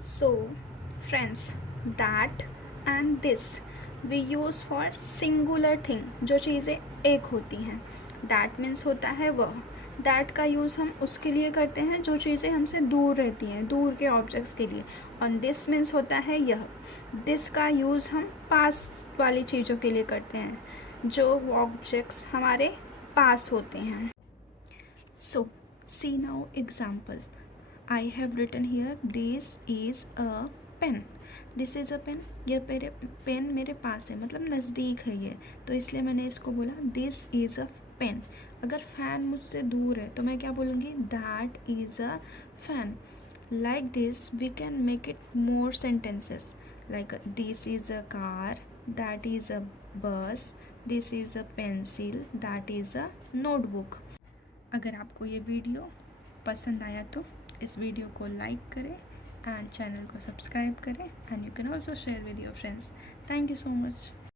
So, friends, that and this we use for singular thing, जो चीज़ें एक होती हैं. That means होता है वह. That का यूज़ हम उसके लिए करते हैं जो चीज़ें हमसे दूर रहती हैं, दूर के ऑब्जेक्ट्स के लिए. और this means होता है यह. This का यूज़ हम पास वाली चीज़ों के लिए करते हैं, जो ऑब्जेक्ट्स हमारे पास होते हैं. So, see now example. I have written here this is a pen. This is a pen. यह पेन मेरे पास है, मतलब नज़दीक है ये, तो इसलिए मैंने इसको बोला दिस इज़ अ पेन. अगर फ़ैन मुझसे दूर है तो मैं क्या बोलूँगी, that is a fan. Like this we can make it more sentences, like this is a car, that is a bus, this is a pencil, that is a notebook. अगर आपको ये वीडियो पसंद आया तो इस वीडियो को like करें and channel को सब्सक्राइब करें, and you can also share with your friends. Thank you so much.